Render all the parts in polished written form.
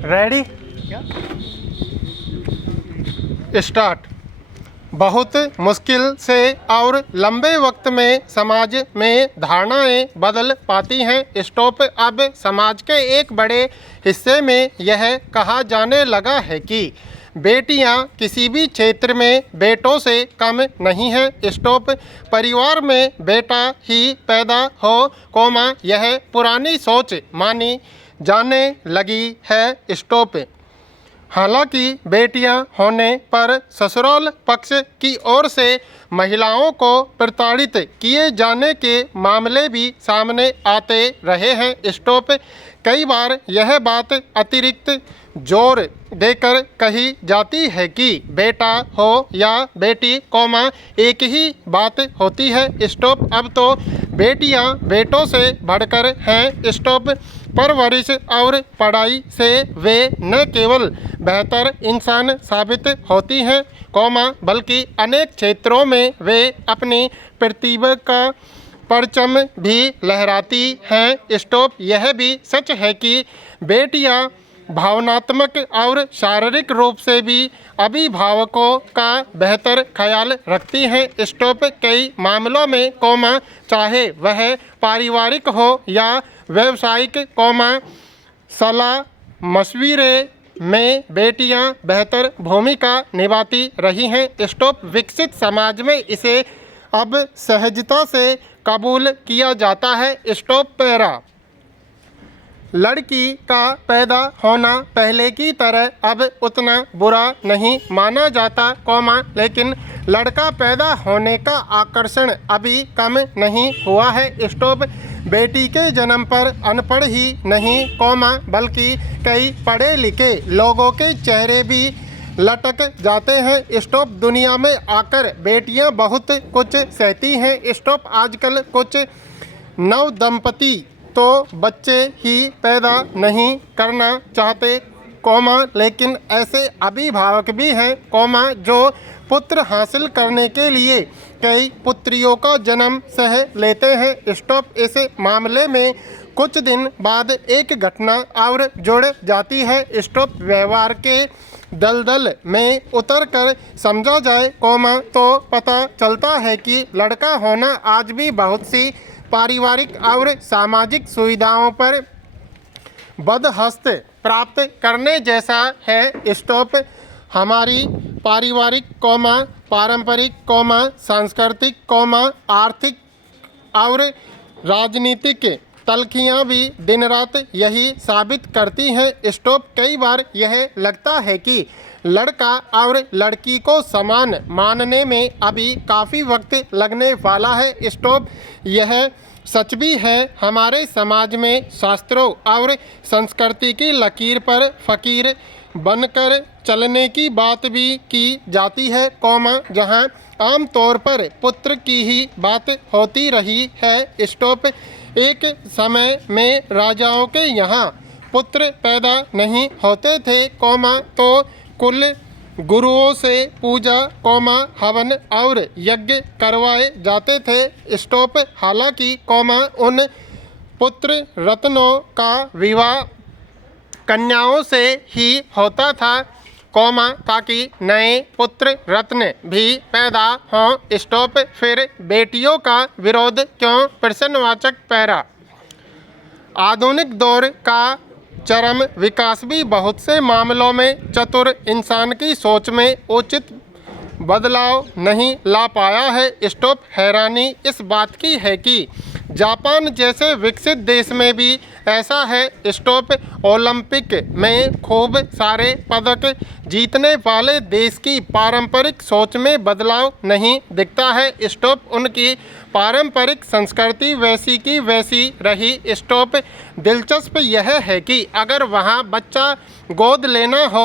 Ready क्या? Start. बहुत मुश्किल से और लंबे वक्त में समाज में धारणाएं बदल पाती हैं। स्टॉप। अब समाज के एक बड़े हिस्से में यह कहा जाने लगा है कि बेटियां किसी भी क्षेत्र में बेटों से कम नहीं हैं। स्टॉप। परिवार में बेटा ही पैदा हो, यह पुरानी सोच मानी जाने लगी है। स्टॉप। हालांकि बेटियां होने पर ससुराल पक्ष की ओर से महिलाओं को प्रताड़ित किए जाने के मामले भी सामने आते रहे हैं। स्टॉप। कई बार यह बात अतिरिक्त जोर देकर कही जाती है कि बेटा हो या बेटी, एक ही बात होती है। स्टॉप। अब तो बेटियां बेटों से बढ़कर हैं। स्टॉप। परवरिश और पढ़ाई से वे न केवल बेहतर इंसान साबित होती हैं, बल्कि अनेक क्षेत्रों में वे अपनी प्रतिभा का परचम भी लहराती हैं। स्टॉप। यह भी सच है कि बेटियां भावनात्मक और शारीरिक रूप से भी अभिभावकों का बेहतर ख्याल रखती हैं। स्टॉप। कई मामलों में, चाहे वह पारिवारिक हो या व्यावसायिक, सलाह मशविरे में बेटियां बेहतर भूमिका निभाती रही हैं। स्टॉप। विकसित समाज में इसे अब सहजता से कबूल किया जाता है। स्टॉप। पैरा। लड़की का पैदा होना पहले की तरह अब उतना बुरा नहीं माना जाता, लेकिन लड़का पैदा होने का आकर्षण अभी कम नहीं हुआ है। स्टॉप। बेटी के जन्म पर अनपढ़ ही नहीं, बल्कि कई पढ़े लिखे लोगों के चेहरे भी लटक जाते हैं। स्टॉप। दुनिया में आकर बेटियां बहुत कुछ सहती हैं। स्टॉप। आजकल कुछ नव दंपति तो बच्चे ही पैदा नहीं करना चाहते, लेकिन ऐसे अभिभावक भी हैं, जो पुत्र हासिल करने के लिए कई पुत्रियों का जन्म सह लेते हैं। स्टॉप। इस मामले में कुछ दिन बाद एक घटना और जुड़ जाती है। स्टॉप। व्यवहार के दलदल में उतरकर समझा जाए, तो पता चलता है कि लड़का होना आज भी बहुत सी पारिवारिक और सामाजिक सुविधाओं पर बदहस्त प्राप्त करने जैसा है। स्टॉप। हमारी पारिवारिक, पारंपरिक, सांस्कृतिक, आर्थिक और राजनीतिक तल्खियाँ भी दिन रात यही साबित करती हैं। स्टॉप। कई बार यह लगता है कि लड़का और लड़की को समान मानने में अभी काफ़ी वक्त लगने वाला है। स्टॉप। यह सच भी है। हमारे समाज में शास्त्रों और संस्कृति की लकीर पर फकीर बनकर चलने की बात भी की जाती है, जहां आमतौर पर पुत्र की ही बात होती रही है। स्टॉप। एक समय में राजाओं के यहाँ पुत्र पैदा नहीं होते थे, तो कुल गुरुओं से पूजा, हवन और यज्ञ करवाए जाते थे। स्टॉप। हालांकि, उन पुत्र रत्नों का विवाह कन्याओं से ही होता था, ताकि नए पुत्र रत्न भी पैदा हों। स्टॉप। फिर बेटियों का विरोध क्यों? प्रश्नवाचक। पैरा। आधुनिक दौर का चरम विकास भी बहुत से मामलों में चतुर इंसान की सोच में उचित बदलाव नहीं ला पाया है। स्टॉप। हैरानी इस बात की है कि जापान जैसे विकसित देश में भी ऐसा है। स्टॉप। ओलंपिक में खूब सारे पदक जीतने वाले देश की पारंपरिक सोच में बदलाव नहीं दिखता है। स्टॉप। उनकी पारंपरिक संस्कृति वैसी की वैसी रही। स्टॉप। दिलचस्प यह है कि अगर वहाँ बच्चा गोद लेना हो,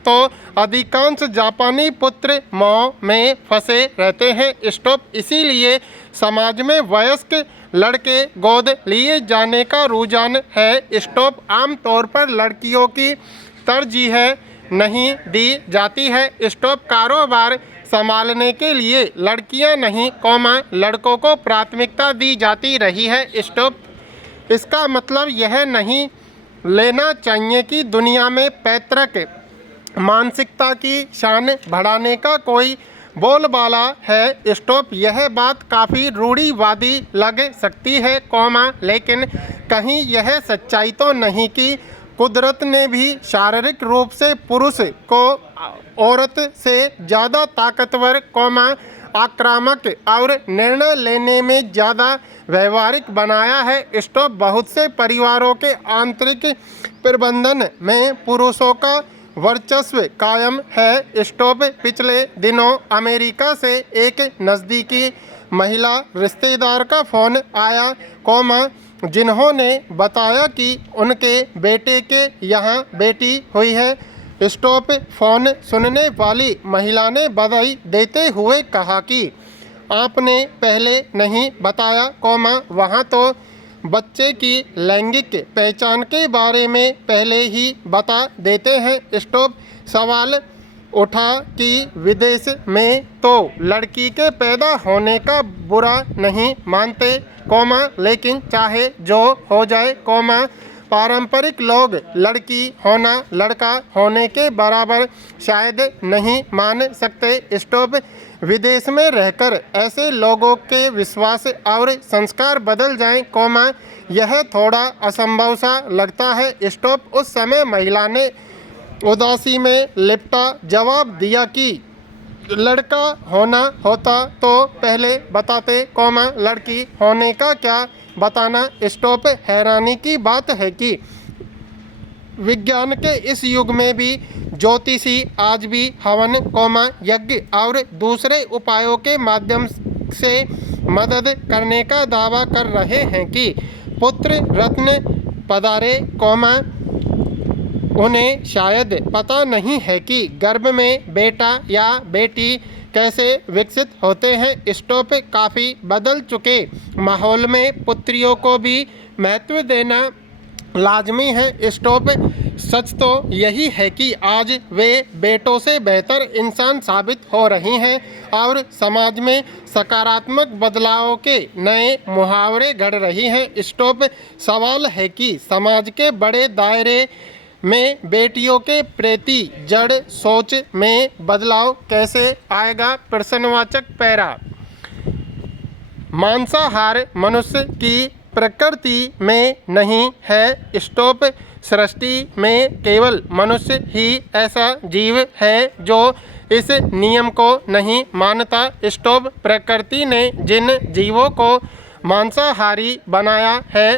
तो अधिकांश जापानी पुत्र मोह में फंसे रहते हैं। स्टॉप। इसीलिए समाज में वयस्क लड़के गोद लिए जाने का रुझान है। स्टॉप। आमतौर पर लड़कियों की तरजीह नहीं दी जाती है। स्टॉप। कारोबार संभालने के लिए लड़कियां नहीं, लड़कों को प्राथमिकता दी जाती रही है। स्टॉप। इसका मतलब यह नहीं लेना चाहिए कि दुनिया में पैतृक मानसिकता की शान बढ़ाने का कोई बोलबाला है। स्टॉप। यह बात काफ़ी रूढ़िवादी लग सकती है, लेकिन कहीं यह सच्चाई तो नहीं कि कुदरत ने भी शारीरिक रूप से पुरुष को औरत से ज़्यादा ताकतवर, आक्रामक और निर्णय लेने में ज़्यादा व्यवहारिक बनाया है। स्टॉप। बहुत से परिवारों के आंतरिक प्रबंधन में पुरुषों का वर्चस्व कायम है। स्टॉप। पिछले दिनों अमेरिका से एक नज़दीकी महिला रिश्तेदार का फ़ोन आया, जिन्होंने बताया कि उनके बेटे के यहाँ बेटी हुई है। स्टॉप। फ़ोन सुनने वाली महिला ने बधाई देते हुए कहा कि आपने पहले नहीं बताया, वहाँ तो बच्चे की लैंगिक पहचान के बारे में पहले ही बता देते हैं। स्टॉप। सवाल उठा कि विदेश में तो लड़की के पैदा होने का बुरा नहीं मानते, लेकिन चाहे जो हो जाए, पारंपरिक लोग लड़की होना लड़का होने के बराबर शायद नहीं मान सकते। स्टॉप। विदेश में रहकर ऐसे लोगों के विश्वास और संस्कार बदल जाएं, यह थोड़ा असंभव सा लगता है। स्टॉप। उस समय महिला ने उदासी में लिपटा जवाब दिया कि लड़का होना होता तो पहले बताते, लड़की होने का क्या बताना। स्टॉप। हैरानी की बात है कि विज्ञान के इस युग में भी ज्योतिषी आज भी हवन, यज्ञ और दूसरे उपायों के माध्यम से मदद करने का दावा कर रहे हैं कि पुत्र रत्न पधारे, उन्हें शायद पता नहीं है कि गर्भ में बेटा या बेटी कैसे विकसित होते हैं। स्टॉप। काफ़ी बदल चुके माहौल में पुत्रियों को भी महत्व देना लाजमी है। स्टॉप। सच तो यही है कि आज वे बेटों से बेहतर इंसान साबित हो रही हैं और समाज में सकारात्मक बदलाव के नए मुहावरे गढ़ रही हैं। स्टॉप। सवाल है कि समाज के बड़े दायरे में बेटियों के प्रति जड़ सोच में बदलाव कैसे आएगा। प्रश्नवाचक पैरा। मांसाहार मनुष्य की प्रकृति में नहीं है। स्टॉप। सृष्टि में केवल मनुष्य ही ऐसा जीव है जो इस नियम को नहीं मानता। स्टॉप। प्रकृति ने जिन जीवों को मांसाहारी बनाया है,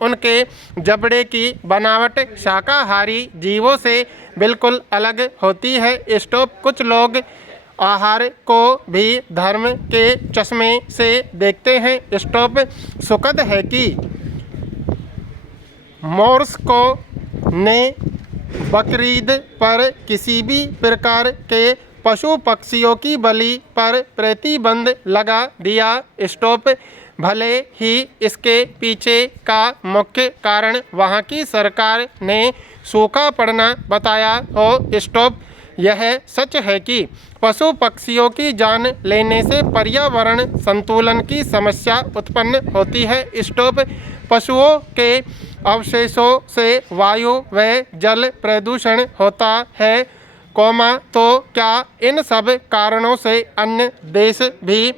उनके जबड़े की बनावट शाकाहारी जीवों से बिल्कुल अलग होती है। स्टॉप। कुछ लोग आहार को भी धर्म के चश्मे से देखते हैं। स्टॉप। सुखद है कि मॉस्को ने बकरीद पर किसी भी प्रकार के पशु पक्षियों की बलि पर प्रतिबंध लगा दिया। स्टॉप। भले ही इसके पीछे का मुख्य कारण वहाँ की सरकार ने सूखा पड़ना बताया हो। स्टॉप। यह सच है कि पशु पक्षियों की जान लेने से पर्यावरण संतुलन की समस्या उत्पन्न होती है। स्टॉप। पशुओं के अवशेषों से वायु व जल प्रदूषण होता है, तो क्या इन सब कारणों से अन्य देश भी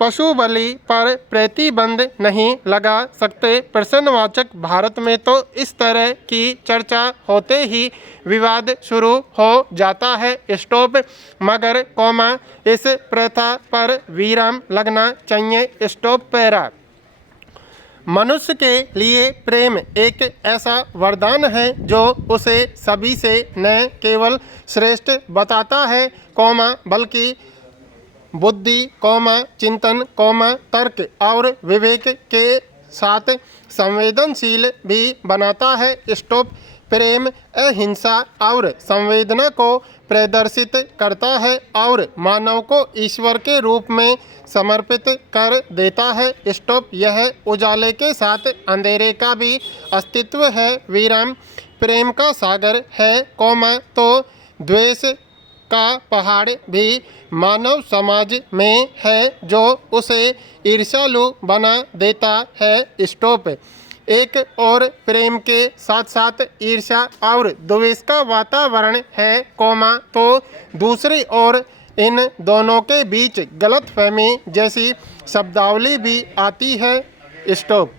पशु बलि पर प्रतिबंध नहीं लगा सकते। प्रश्नवाचक। भारत में तो इस तरह की चर्चा होते ही विवाद शुरू हो जाता है। स्टॉप। मगर इस प्रथा पर विराम लगना चाहिए। स्टॉप। पैरा। मनुष्य के लिए प्रेम एक ऐसा वरदान है जो उसे सभी से न केवल श्रेष्ठ बताता है, बल्कि बुद्धि, चिंतन, तर्क और विवेक के साथ संवेदनशील भी बनाता है। स्टॉप। प्रेम अहिंसा और संवेदना को प्रदर्शित करता है और मानव को ईश्वर के रूप में समर्पित कर देता है। स्टॉप। यह उजाले के साथ अंधेरे का भी अस्तित्व है। विराम। प्रेम का सागर है, तो द्वेष का पहाड़ भी मानव समाज में है जो उसे ईर्ष्यालु बना देता है। स्टॉप। एक और प्रेम के साथ साथ ईर्ष्या और द्वेष का वातावरण है, कौमा, तो दूसरी ओर इन दोनों के बीच गलतफहमी जैसी शब्दावली भी आती है। स्टॉप।